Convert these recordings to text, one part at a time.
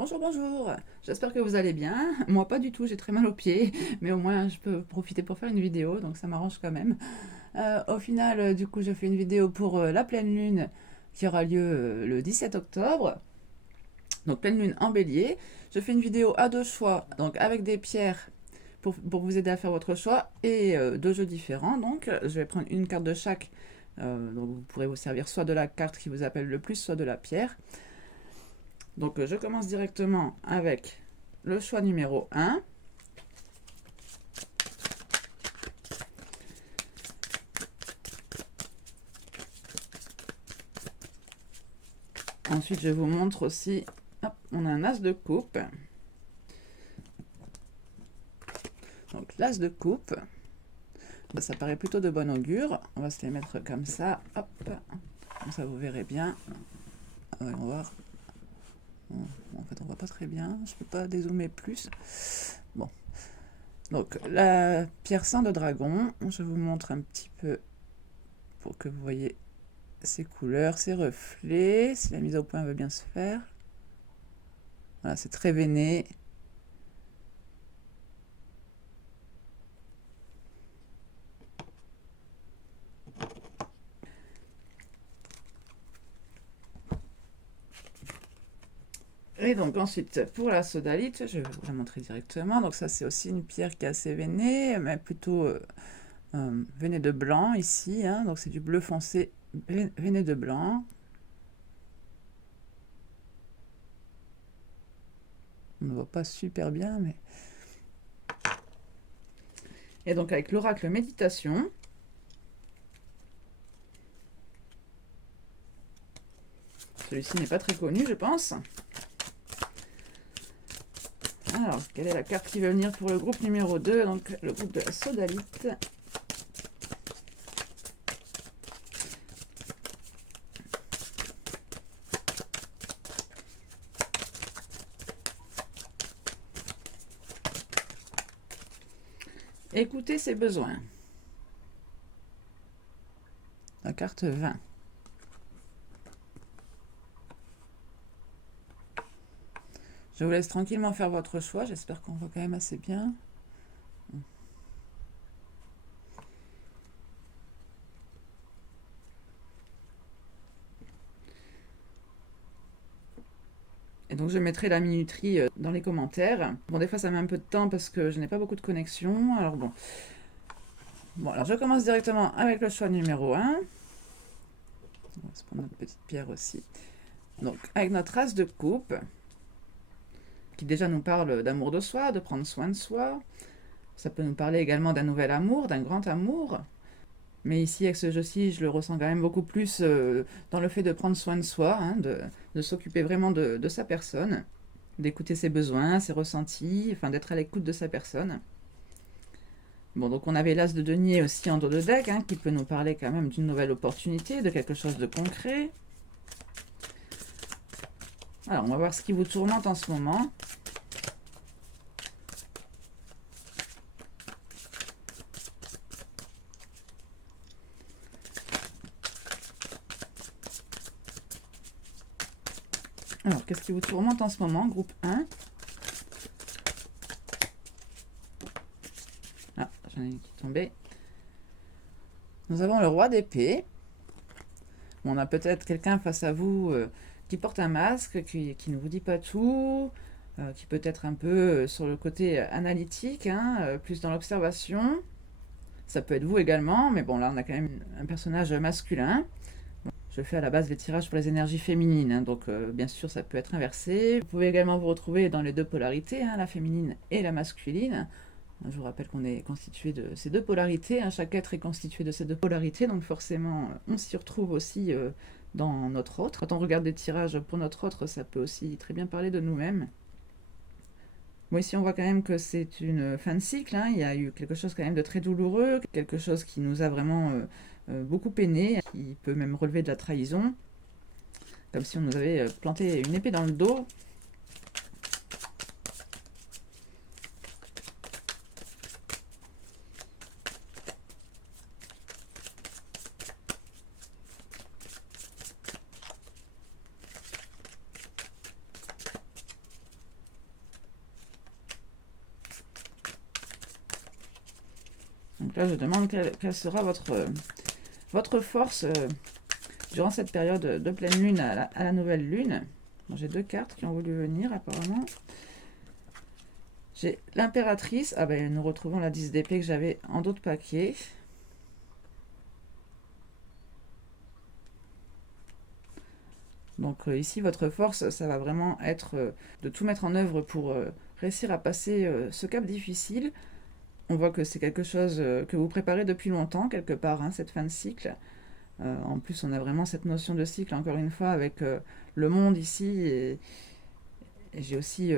Bonjour, bonjour, j'espère que vous allez bien. Moi pas du tout, j'ai très mal aux pieds, mais au moins je peux profiter pour faire une vidéo, donc ça m'arrange quand même. Au final, du coup, je fais une vidéo pour la pleine lune qui aura lieu le 17 octobre. Donc pleine lune en bélier. Je fais une vidéo à deux choix, donc avec des pierres pour vous aider à faire votre choix et deux jeux différents. Donc je vais prendre une carte de chaque. Donc vous pourrez vous servir soit de la carte qui vous appelle le plus, soit de la pierre. Donc je commence directement avec le choix numéro 1. Ensuite, je vous montre aussi, hop, on a un as de coupe. Donc l'as de coupe, ça paraît plutôt de bon augure. On va se les mettre comme ça, hop, comme ça vous verrez bien. Voyons voir. En fait, on voit pas très bien, je peux pas dézoomer plus. Bon, donc la pierre sang de dragon, je vous montre un petit peu pour que vous voyez ses couleurs, ses reflets, si la mise au point veut bien se faire. Voilà, c'est très veiné. Et donc ensuite, pour la sodalite, je vais vous la montrer directement. Donc ça, c'est aussi une pierre qui est assez veinée, mais plutôt veinée de blanc ici. Hein. Donc c'est du bleu foncé veiné de blanc. On ne voit pas super bien, mais... Et donc avec l'oracle méditation, celui-ci n'est pas très connu, je pense. Alors, quelle est la carte qui va venir pour le groupe numéro 2, donc le groupe de la sodalite? Écoutez ses besoins. La carte 20. Je vous laisse tranquillement faire votre choix. J'espère qu'on voit quand même assez bien. Et donc je mettrai la minuterie dans les commentaires. Bon, des fois ça met un peu de temps parce que je n'ai pas beaucoup de connexion. Alors bon. Bon, alors je commence directement avec le choix numéro 1. On va se prendre notre petite pierre aussi. Donc avec notre as de coupe, qui déjà nous parle d'amour de soi, de prendre soin de soi. Ça peut nous parler également d'un nouvel amour, d'un grand amour. Mais ici, avec ce jeu-ci, je le ressens quand même beaucoup plus dans le fait de prendre soin de soi, hein, de s'occuper vraiment de sa personne, d'écouter ses besoins, ses ressentis, enfin d'être à l'écoute de sa personne. Bon, donc on avait l'as de denier aussi en dos de deck, hein, qui peut nous parler quand même d'une nouvelle opportunité, de quelque chose de concret. Alors, on va voir ce qui vous tourmente en ce moment. Alors, qu'est-ce qui vous tourmente en ce moment, groupe 1? Ah, j'en ai une qui est tombée. Nous avons le roi d'épée. On a peut-être quelqu'un face à vous qui porte un masque, qui ne vous dit pas tout, qui peut être un peu sur le côté analytique, hein, plus dans l'observation. Ça peut être vous également, mais bon, là, on a quand même un personnage masculin. Je fais à la base les tirages pour les énergies féminines, hein, donc bien sûr, ça peut être inversé. Vous pouvez également vous retrouver dans les deux polarités, hein, la féminine et la masculine. Je vous rappelle qu'on est constitué de ces deux polarités, hein. Chaque être est constitué de ces deux polarités, donc forcément on s'y retrouve aussi dans notre autre. Quand on regarde des tirages pour notre autre, ça peut aussi très bien parler de nous-mêmes. Bon, ici on voit quand même que c'est une fin de cycle, hein. Il y a eu quelque chose quand même de très douloureux, quelque chose qui nous a vraiment beaucoup peiné, qui peut même relever de la trahison, comme si on nous avait planté une épée dans le dos. Donc là, je demande quelle sera votre force durant cette période de pleine lune à la nouvelle lune. Bon, j'ai 2 cartes qui ont voulu venir apparemment. J'ai l'impératrice. Ah ben nous retrouvons la 10 d'épée que j'avais en d'autres paquets. Donc ici, votre force, ça va vraiment être de tout mettre en œuvre pour réussir à passer ce cap difficile. On voit que c'est quelque chose que vous préparez depuis longtemps, quelque part, hein, cette fin de cycle. En plus, on a vraiment cette notion de cycle, encore une fois, avec le monde ici. Et j'ai aussi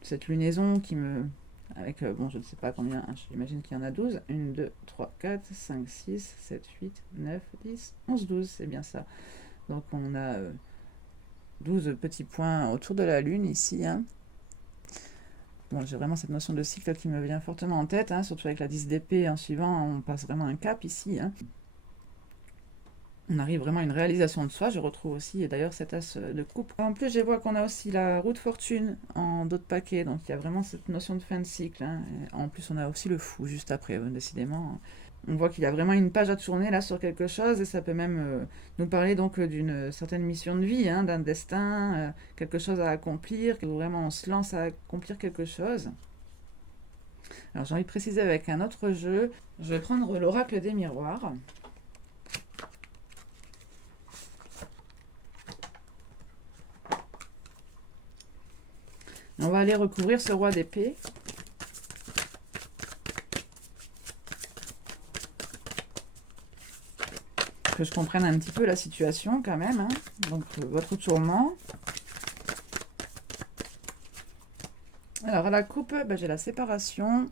cette lunaison qui me... Avec, bon, je ne sais pas combien, hein, j'imagine qu'il y en a 12. 1, 2, 3, 4, 5, 6, 7, 8, 9, 10, 11, 12, c'est bien ça. Donc on a 12 petits points autour de la lune ici. Hein. Bon, j'ai vraiment cette notion de cycle qui me vient fortement en tête, hein, surtout avec la 10 d'épée en suivant, on passe vraiment un cap ici. Hein. On arrive vraiment à une réalisation de soi. Je retrouve aussi d'ailleurs cet as de coupe. En plus, je vois qu'on a aussi la roue de fortune en d'autres paquets, donc il y a vraiment cette notion de fin de cycle. Hein. En plus, on a aussi le fou juste après, décidément. On voit qu'il y a vraiment une page à tourner là sur quelque chose et ça peut même nous parler donc d'une certaine mission de vie, hein, d'un destin, quelque chose à accomplir, que vraiment on se lance à accomplir quelque chose. Alors j'ai envie de préciser avec un autre jeu. Je vais prendre l'oracle des miroirs. On va aller recouvrir ce roi d'épée. Que je comprenne un petit peu la situation quand même. Hein. Donc votre tourment. Alors à la coupe, ben, j'ai la séparation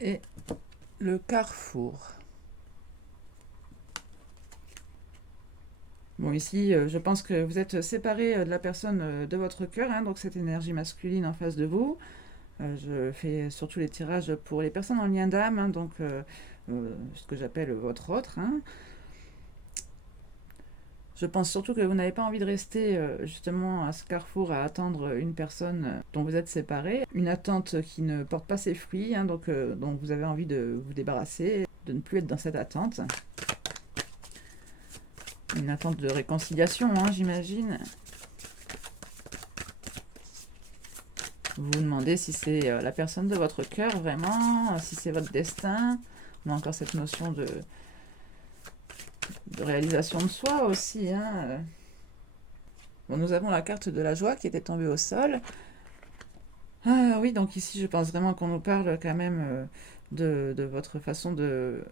et le carrefour. Bon, ici, je pense que vous êtes séparé de la personne de votre cœur, hein, donc cette énergie masculine en face de vous. Je fais surtout les tirages pour les personnes en lien d'âme, hein, donc ce que j'appelle votre autre. Hein. Je pense surtout que vous n'avez pas envie de rester justement à ce carrefour à attendre une personne dont vous êtes séparé. Une attente qui ne porte pas ses fruits, hein, donc vous avez envie de vous débarrasser, de ne plus être dans cette attente. Une attente de réconciliation, hein, j'imagine. Vous vous demandez si c'est la personne de votre cœur, vraiment, si c'est votre destin. On a encore cette notion de réalisation de soi aussi. Hein. Bon, nous avons la carte de la joie qui était tombée au sol. Ah oui, donc ici, je pense vraiment qu'on nous parle quand même de votre façon de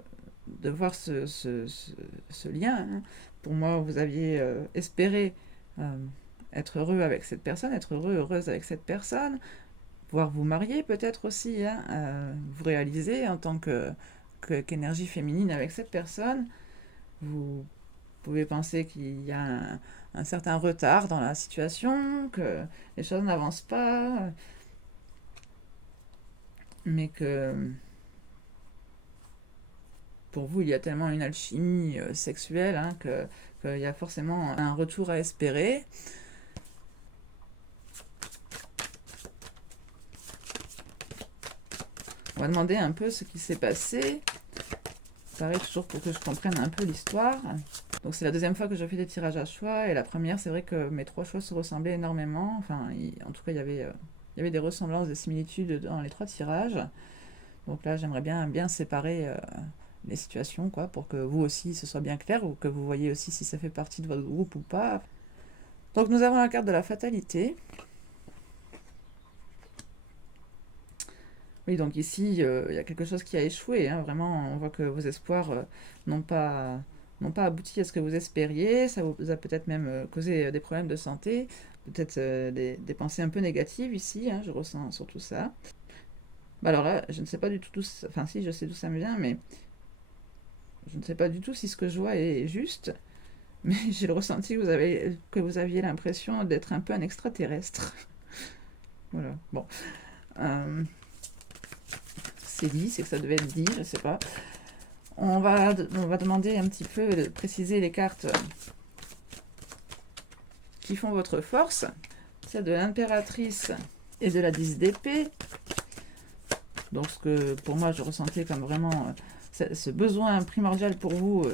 voir ce lien. Hein. Pour moi, vous aviez espéré être heureux avec cette personne, être heureux, heureuse avec cette personne, pouvoir vous marier peut-être aussi, hein, vous réaliser en tant qu'énergie féminine avec cette personne. Vous pouvez penser qu'il y a un certain retard dans la situation, que les choses n'avancent pas, mais que pour vous, il y a tellement une alchimie sexuelle hein, qu'il y a forcément un retour à espérer. On va demander un peu ce qui s'est passé. Pareil, toujours pour que je comprenne un peu l'histoire. Donc c'est la deuxième fois que je fais des tirages à choix. Et la première, c'est vrai que mes 3 choix se ressemblaient énormément. Enfin, en tout cas, il y avait des ressemblances, des similitudes dans les 3 tirages. Donc là, j'aimerais bien séparer les situations, quoi, pour que vous aussi, ce soit bien clair, ou que vous voyez aussi si ça fait partie de votre groupe ou pas. Donc nous avons la carte de la fatalité. Oui, donc ici, il y a quelque chose qui a échoué. Hein. Vraiment, on voit que vos espoirs n'ont pas abouti à ce que vous espériez. Ça vous a peut-être même causé des problèmes de santé, peut-être des pensées un peu négatives ici. Hein, je ressens surtout ça. Bah alors là, je ne sais pas du tout d'où ça... Enfin, si, je sais d'où ça me vient, mais je ne sais pas du tout si ce que je vois est juste. Mais j'ai le ressenti que vous aviez l'impression d'être un peu un extraterrestre. Voilà, bon. C'est dit, c'est que ça devait être dit, je sais pas. On va demander un petit peu de préciser les cartes qui font votre force. Celle de l'impératrice et de la 10 d'épée. Donc ce que pour moi je ressentais comme vraiment ce besoin primordial pour vous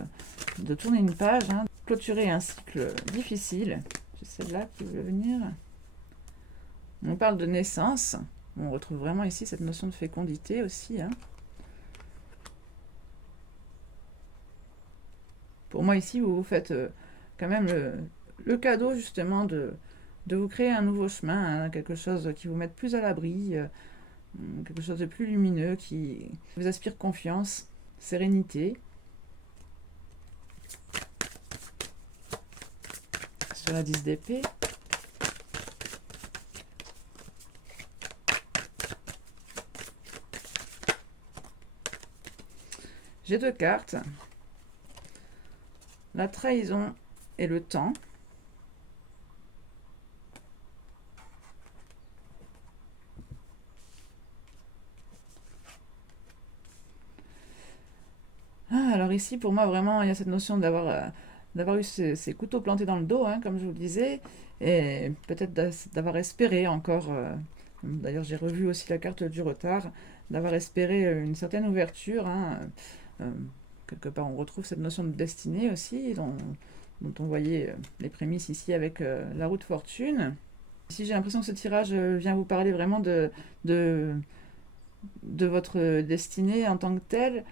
de tourner une page, hein, clôturer un cycle difficile. C'est celle-là qui veut venir. On parle de naissance. On retrouve vraiment ici cette notion de fécondité aussi, hein. Pour moi ici, vous vous faites quand même le cadeau justement de vous créer un nouveau chemin, hein, quelque chose qui vous mette plus à l'abri, quelque chose de plus lumineux, qui vous aspire confiance, sérénité. Sur la 10 d'épée. J'ai 2 cartes. La trahison et le temps. Alors ici, pour moi, vraiment, il y a cette notion d'avoir eu ces couteaux plantés dans le dos, hein, comme je vous le disais, et peut-être d'avoir espéré encore, d'ailleurs j'ai revu aussi la carte du retard, d'avoir espéré une certaine ouverture, hein, quelque part on retrouve cette notion de destinée aussi, dont on voyait les prémices ici avec la roue de fortune. Ici j'ai l'impression que ce tirage vient vous parler vraiment de votre destinée en tant que telle.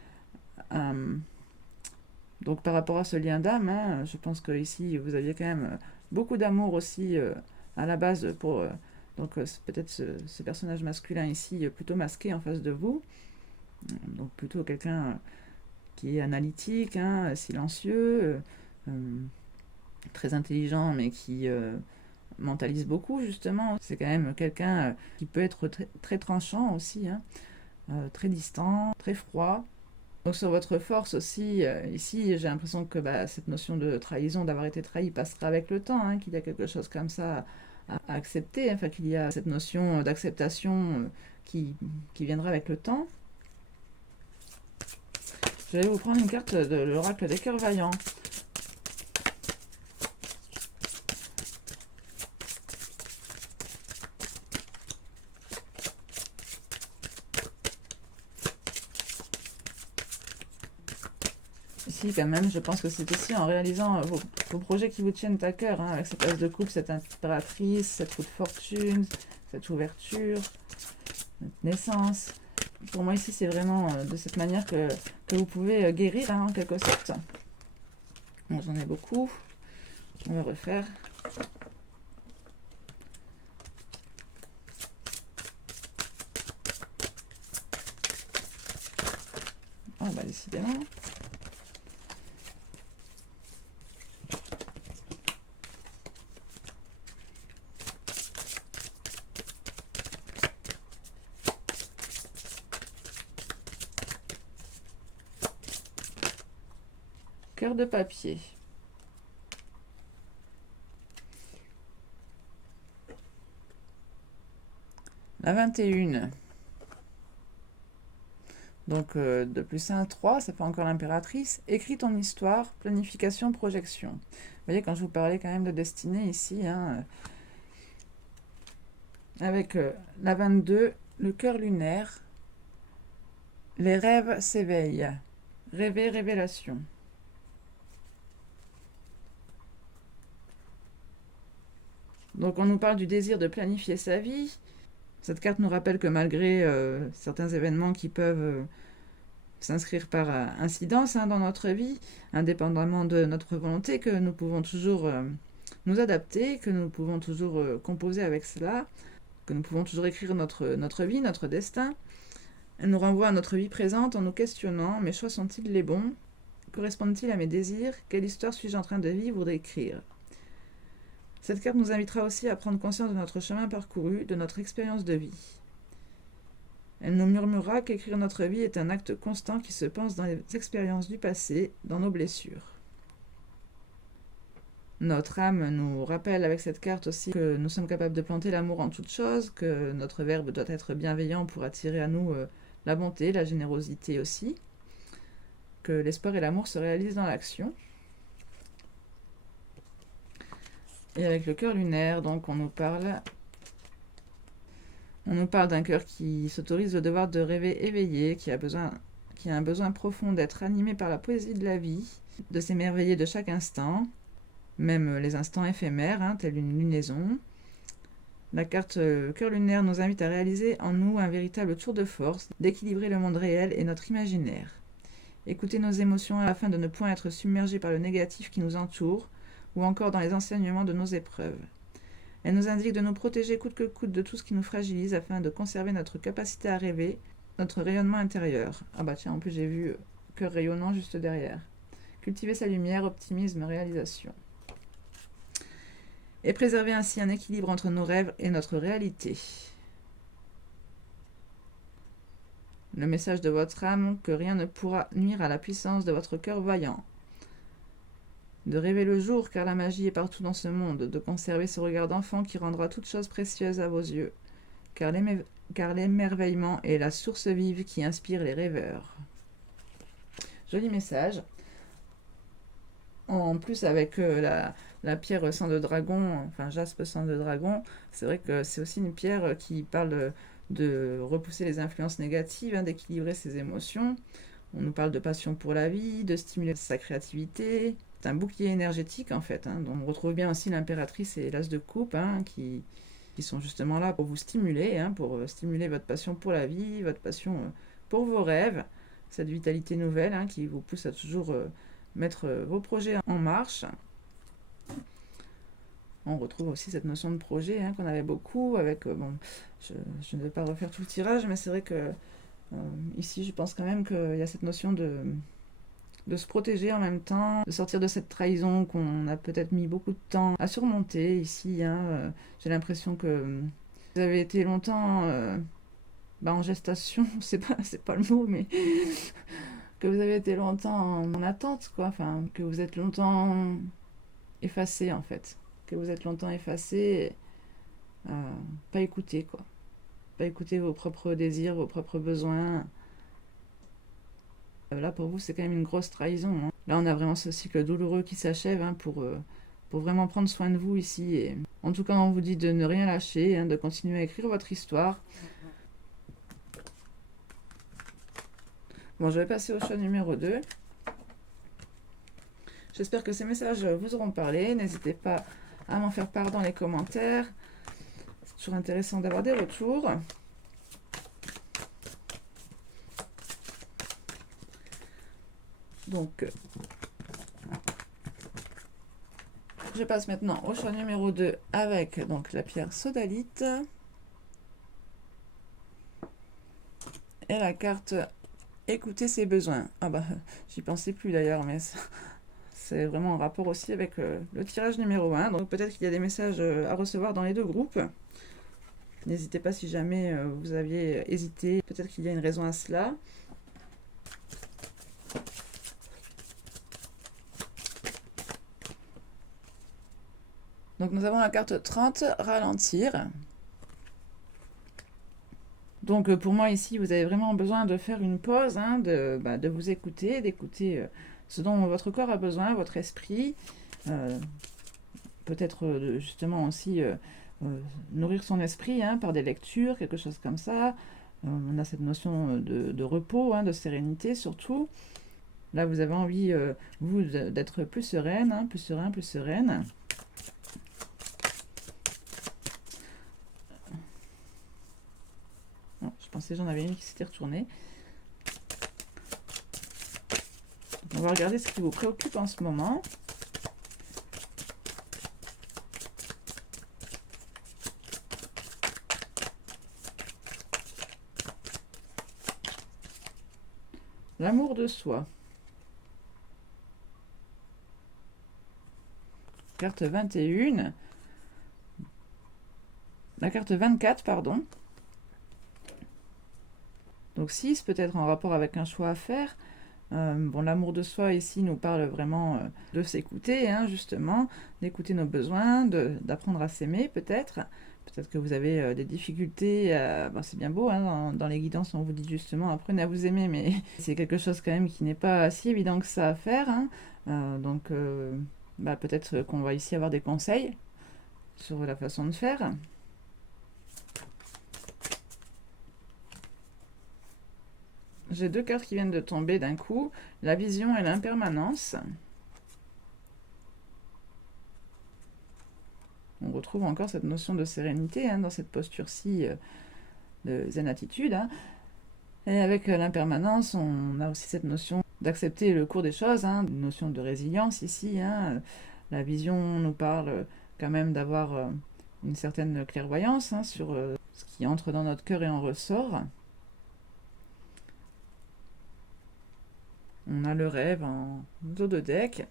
Donc par rapport à ce lien d'âme, hein, je pense que ici vous aviez quand même beaucoup d'amour aussi à la base pour donc peut-être ce personnage masculin ici plutôt masqué en face de vous. Donc plutôt quelqu'un qui est analytique, hein, silencieux, très intelligent mais qui mentalise beaucoup justement. C'est quand même quelqu'un qui peut être très, très tranchant aussi, hein, très distant, très froid. Donc sur votre force aussi, ici j'ai l'impression que cette notion de trahison, d'avoir été trahi, passera avec le temps, hein, qu'il y a quelque chose comme ça à accepter, enfin qu'il y a cette notion d'acceptation qui viendra avec le temps. Je vais vous prendre une carte de l'oracle des cœurs vaillants. Ici, quand même, je pense que c'est aussi en réalisant vos projets qui vous tiennent à cœur, hein, avec cette as de coupe, cette impératrice, cette roue de fortune, cette ouverture, cette naissance. Pour moi, ici, c'est vraiment de cette manière que vous pouvez guérir, hein, en quelque sorte. Bon, j'en ai beaucoup. On va refaire. Oh, bah, décidément. Cœur de papier. La 21. Donc, de plus 1 à 3, ça fait encore l'impératrice. Écris ton histoire, planification, projection. Vous voyez, quand je vous parlais quand même de destinée ici, hein, avec la 22, le cœur lunaire, les rêves s'éveillent. Rêver, révélation. Donc on nous parle du désir de planifier sa vie. Cette carte nous rappelle que malgré certains événements qui peuvent s'inscrire par incidence, hein, dans notre vie, indépendamment de notre volonté, que nous pouvons toujours nous adapter, que nous pouvons toujours composer avec cela, que nous pouvons toujours écrire notre vie, notre destin. Elle nous renvoie à notre vie présente en nous questionnant: mes choix sont-ils les bons? Correspondent-ils à mes désirs? Quelle histoire suis-je en train de vivre ou d'écrire? Cette carte nous invitera aussi à prendre conscience de notre chemin parcouru, de notre expérience de vie. Elle nous murmurera qu'écrire notre vie est un acte constant qui se pense dans les expériences du passé, dans nos blessures. Notre âme nous rappelle avec cette carte aussi que nous sommes capables de planter l'amour en toute chose, que notre verbe doit être bienveillant pour attirer à nous la bonté, la générosité aussi, que l'espoir et l'amour se réalisent dans l'action. Et avec le cœur lunaire, donc on nous parle On nous parle d'un cœur qui s'autorise le devoir de rêver éveillé, qui a un besoin profond d'être animé par la poésie de la vie, de s'émerveiller de chaque instant, même les instants éphémères, telle une lunaison. La carte cœur lunaire nous invite à réaliser en nous un véritable tour de force, d'équilibrer le monde réel et notre imaginaire. Écouter nos émotions afin de ne point être submergés par le négatif qui nous entoure, ou encore dans les enseignements de nos épreuves. Elle nous indique de nous protéger coûte que coûte de tout ce qui nous fragilise afin de conserver notre capacité à rêver, notre rayonnement intérieur. Ah bah tiens, en plus j'ai vu cœur rayonnant juste derrière. Cultiver sa lumière, optimisme, réalisation. Et préserver ainsi un équilibre entre nos rêves et notre réalité. Le message de votre âme, que rien ne pourra nuire à la puissance de votre cœur vaillant. De rêver le jour, car la magie est partout dans ce monde, de conserver ce regard d'enfant qui rendra toute chose précieuse à vos yeux, car l'émerveillement est la source vive qui inspire les rêveurs. Joli message. En plus, avec la pierre sang de dragon, enfin jaspe sang de dragon, c'est vrai que c'est aussi une pierre qui parle de repousser les influences négatives, d'équilibrer ses émotions. On nous parle de passion pour la vie, de stimuler sa créativité. C'est un bouclier énergétique en fait. Donc on retrouve bien aussi l'impératrice et l'as de coupe qui sont justement là pour vous stimuler, pour stimuler votre passion pour la vie, votre passion pour vos rêves, cette vitalité nouvelle qui vous pousse à toujours mettre vos projets en marche. On retrouve aussi cette notion de projet qu'on avait beaucoup avec... je ne vais pas refaire tout le tirage, mais c'est vrai que ici, je pense quand même qu'il y a cette notion de se protéger en même temps, de sortir de cette trahison qu'on a peut-être mis beaucoup de temps à surmonter ici. J'ai l'impression que vous avez été longtemps en gestation, c'est pas le mot, mais que vous avez été longtemps en attente, quoi. Enfin, que vous êtes longtemps effacé, en fait. Que vous êtes longtemps effacé, pas écouté, quoi. Pas écouter vos propres désirs, vos propres besoins. Là, pour vous, c'est quand même une grosse trahison. Là, on a vraiment ce cycle douloureux qui s'achève pour vraiment prendre soin de vous ici. Et en tout cas, on vous dit de ne rien lâcher, de continuer à écrire votre histoire. Bon, je vais passer au choix numéro 2. J'espère que ces messages vous auront parlé. N'hésitez pas à m'en faire part dans les commentaires. C'est toujours intéressant d'avoir des retours. Donc, je passe maintenant au choix numéro 2 avec donc la pierre sodalite et la carte écouter ses besoins. Ah bah, j'y pensais plus d'ailleurs, mais c'est vraiment en rapport aussi avec le tirage numéro 1. Donc peut-être qu'il y a des messages à recevoir dans les deux groupes. N'hésitez pas si jamais vous aviez hésité. Peut-être qu'il y a une raison à cela. Donc nous avons la carte 30, ralentir. Donc pour moi ici, vous avez vraiment besoin de faire une pause, de vous écouter, d'écouter ce dont votre corps a besoin, votre esprit. Peut-être justement aussi nourrir son esprit par des lectures, quelque chose comme ça. On a cette notion de repos, de sérénité surtout. Là, vous avez envie, vous, d'être plus sereine, plus serein, plus sereine. Non, je pensais que j'en avais une qui s'était retournée. On va regarder ce qui vous préoccupe en ce moment. L'amour de soi. Carte 21. La carte 24, pardon. Donc 6, peut-être en rapport avec un choix à faire. L'amour de soi ici nous parle vraiment de s'écouter, justement, d'écouter nos besoins, d'apprendre à s'aimer peut-être. Peut-être que vous avez des difficultés, c'est bien beau, dans les guidances on vous dit justement apprenez à vous aimer, mais c'est quelque chose quand même qui n'est pas si évident que ça à faire. Donc peut-être qu'on va ici avoir des conseils sur la façon de faire. J'ai 2 cartes qui viennent de tomber d'un coup, la vision et l'impermanence. On retrouve encore cette notion de sérénité dans cette posture-ci de zen attitude. Et avec l'impermanence, on a aussi cette notion d'accepter le cours des choses, une notion de résilience ici. La vision nous parle quand même d'avoir une certaine clairvoyance sur ce qui entre dans notre cœur et en ressort. On a le rêve en dos de deck.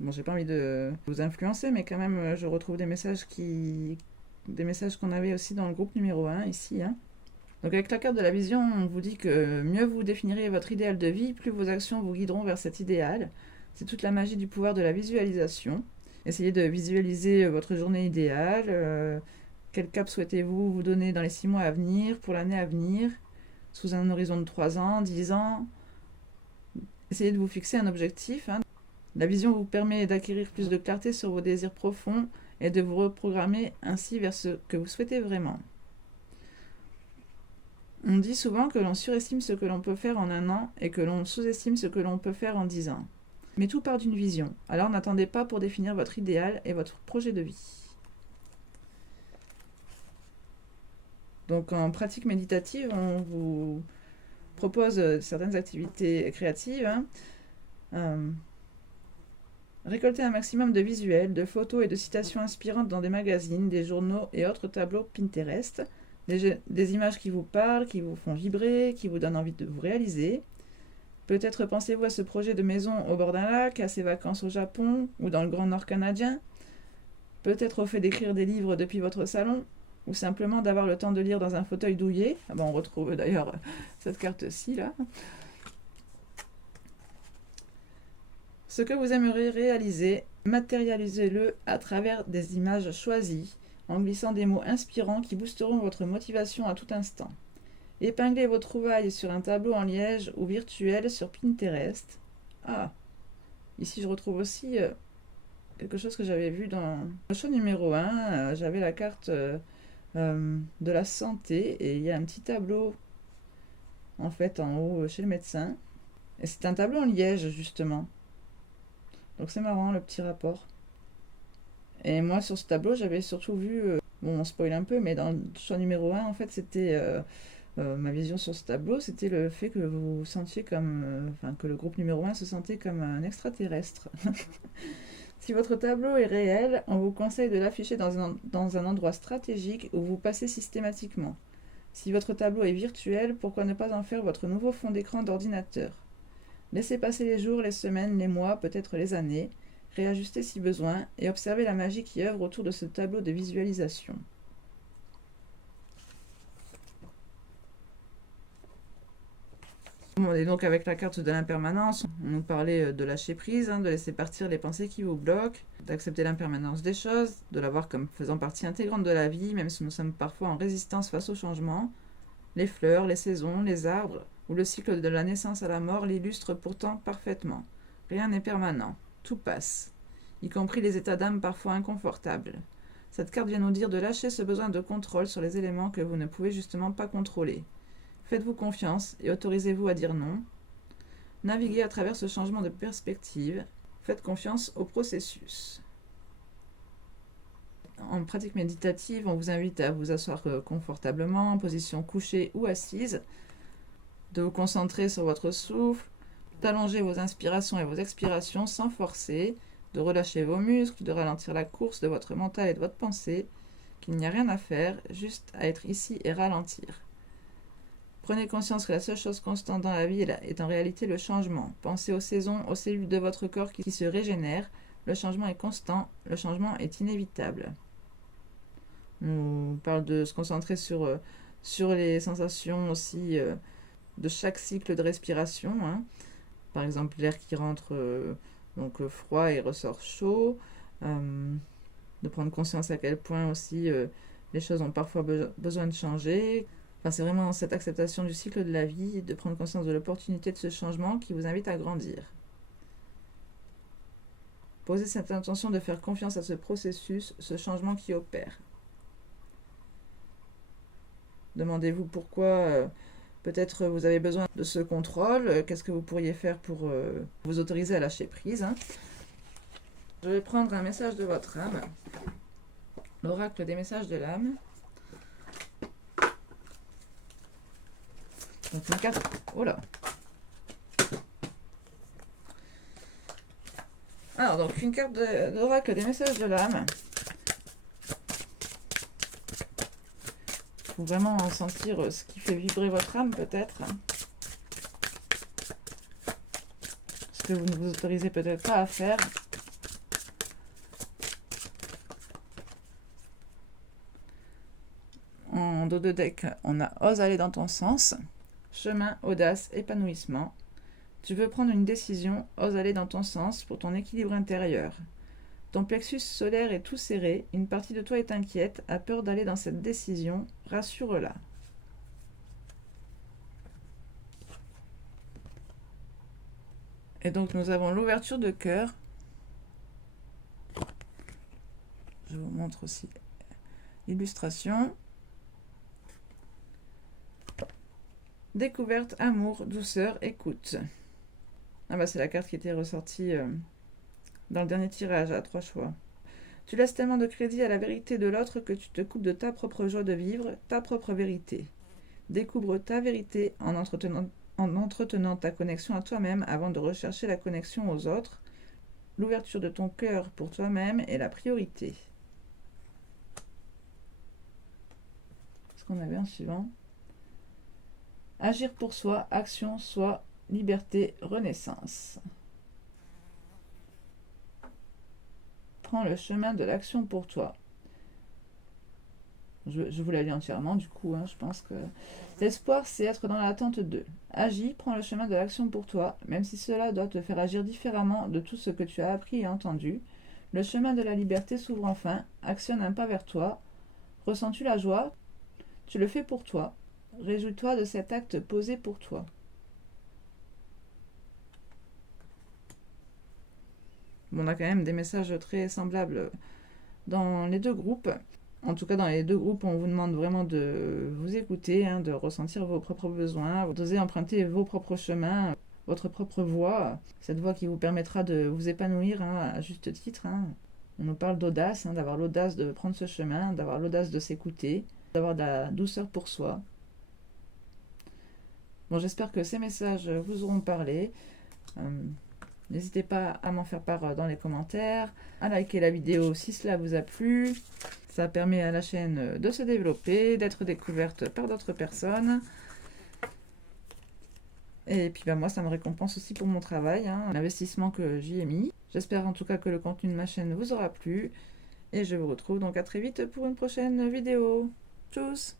Bon, j'ai pas envie de vous influencer, mais quand même, je retrouve des messages qu'on avait aussi dans le groupe numéro 1, ici. Donc avec la carte de la vision, on vous dit que mieux vous définirez votre idéal de vie, plus vos actions vous guideront vers cet idéal. C'est toute la magie du pouvoir de la visualisation. Essayez de visualiser votre journée idéale. Quel cap souhaitez-vous vous donner dans les 6 mois à venir, pour l'année à venir, sous un horizon de 3 ans, 10 ans. Essayez de vous fixer un objectif. La vision vous permet d'acquérir plus de clarté sur vos désirs profonds et de vous reprogrammer ainsi vers ce que vous souhaitez vraiment. On dit souvent que l'on surestime ce que l'on peut faire en 1 an et que l'on sous-estime ce que l'on peut faire en 10 ans. Mais tout part d'une vision, alors n'attendez pas pour définir votre idéal et votre projet de vie. Donc en pratique méditative, on vous propose certaines activités créatives. Récoltez un maximum de visuels, de photos et de citations inspirantes dans des magazines, des journaux et autres tableaux Pinterest. Des images qui vous parlent, qui vous font vibrer, qui vous donnent envie de vous réaliser. Peut-être pensez-vous à ce projet de maison au bord d'un lac, à ces vacances au Japon ou dans le Grand Nord canadien. Peut-être au fait d'écrire des livres depuis votre salon, ou simplement d'avoir le temps de lire dans un fauteuil douillet. On retrouve d'ailleurs cette carte-ci là. Ce que vous aimeriez réaliser, matérialisez-le à travers des images choisies, en glissant des mots inspirants qui boosteront votre motivation à tout instant. Épinglez vos trouvailles sur un tableau en liège ou virtuel sur Pinterest. Ici je retrouve aussi quelque chose que j'avais vu dans le show numéro 1. J'avais la carte de la santé et il y a un petit tableau en fait en haut chez le médecin. Et c'est un tableau en liège justement. Donc c'est marrant le petit rapport. Et moi sur ce tableau j'avais surtout vu, on spoil un peu, mais dans le choix numéro 1 en fait c'était ma vision sur ce tableau, c'était le fait que vous vous sentiez comme, que le groupe numéro 1 se sentait comme un extraterrestre. Si votre tableau est réel, on vous conseille de l'afficher dans un endroit stratégique où vous passez systématiquement. Si votre tableau est virtuel, pourquoi ne pas en faire votre nouveau fond d'écran d'ordinateur ? Laissez passer les jours, les semaines, les mois, peut-être les années, réajustez si besoin et observez la magie qui œuvre autour de ce tableau de visualisation. Et donc avec la carte de l'impermanence, on nous parlait de lâcher prise, de laisser partir les pensées qui vous bloquent, d'accepter l'impermanence des choses, de la voir comme faisant partie intégrante de la vie, même si nous sommes parfois en résistance face au changement. Les fleurs, les saisons, les arbres, ou le cycle de la naissance à la mort l'illustrent pourtant parfaitement. Rien n'est permanent, tout passe, y compris les états d'âme parfois inconfortables. Cette carte vient nous dire de lâcher ce besoin de contrôle sur les éléments que vous ne pouvez justement pas contrôler. Faites-vous confiance et autorisez-vous à dire non. Naviguez à travers ce changement de perspective. Faites confiance au processus. En pratique méditative, on vous invite à vous asseoir confortablement, en position couchée ou assise, de vous concentrer sur votre souffle, d'allonger vos inspirations et vos expirations sans forcer, de relâcher vos muscles, de ralentir la course de votre mental et de votre pensée, qu'il n'y a rien à faire, juste à être ici et ralentir. Prenez conscience que la seule chose constante dans la vie est en réalité le changement. Pensez aux saisons, aux cellules de votre corps qui se régénèrent. Le changement est constant, le changement est inévitable. On parle de se concentrer sur les sensations aussi de chaque cycle de respiration. Par exemple, l'air qui rentre froid et ressort chaud. De prendre conscience à quel point aussi les choses ont parfois besoin de changer. C'est vraiment cette acceptation du cycle de la vie, de prendre conscience de l'opportunité de ce changement qui vous invite à grandir. Posez cette intention de faire confiance à ce processus, ce changement qui opère. Demandez-vous pourquoi Peut-être vous avez besoin de ce contrôle. Qu'est-ce que vous pourriez faire pour vous autoriser à lâcher prise, hein? Je vais prendre un message de votre âme. L'oracle des messages de l'âme. Donc une carte. Oh là! Alors, donc une carte d'oracle des messages de l'âme. Il faut vraiment sentir ce qui fait vibrer votre âme, peut-être. Ce que vous ne vous autorisez peut-être pas à faire. En dos de deck, on a ose aller dans ton sens. Chemin, audace, épanouissement. Tu veux prendre une décision, ose aller dans ton sens pour ton équilibre intérieur. Ton plexus solaire est tout serré, une partie de toi est inquiète, a peur d'aller dans cette décision, rassure-la. Et donc nous avons l'ouverture de cœur. Je vous montre aussi l'illustration. Découverte, amour, douceur, écoute. Ah bah c'est la carte qui était ressortie dans le dernier tirage à 3 choix. Tu laisses tellement de crédit à la vérité de l'autre que tu te coupes de ta propre joie de vivre, ta propre vérité. Découvre ta vérité en entretenant ta connexion à toi-même avant de rechercher la connexion aux autres. L'ouverture de ton cœur pour toi-même est la priorité. Est-ce qu'on avait un suivant? Agir pour soi, action, soi, liberté, renaissance. Prends le chemin de l'action pour toi. Je vous la lis entièrement, du coup, je pense que... L'espoir, c'est être dans l'attente de. Agis, prends le chemin de l'action pour toi, même si cela doit te faire agir différemment de tout ce que tu as appris et entendu. Le chemin de la liberté s'ouvre enfin, actionne un pas vers toi. Ressens-tu la joie? Tu le fais pour toi. Réjouis-toi de cet acte posé pour toi. Bon, on a quand même des messages très semblables dans les deux groupes. En tout cas, dans les deux groupes, on vous demande vraiment de vous écouter, de ressentir vos propres besoins, d'oser emprunter vos propres chemins, votre propre voie, cette voie qui vous permettra de vous épanouir à juste titre. On nous parle d'audace, d'avoir l'audace de prendre ce chemin, d'avoir l'audace de s'écouter, d'avoir de la douceur pour soi. Bon, j'espère que ces messages vous auront parlé. N'hésitez pas à m'en faire part dans les commentaires, à liker la vidéo si cela vous a plu. Ça permet à la chaîne de se développer, d'être découverte par d'autres personnes. Et puis moi, ça me récompense aussi pour mon travail, l'investissement que j'y ai mis. J'espère en tout cas que le contenu de ma chaîne vous aura plu. Et je vous retrouve donc à très vite pour une prochaine vidéo. Tchuss!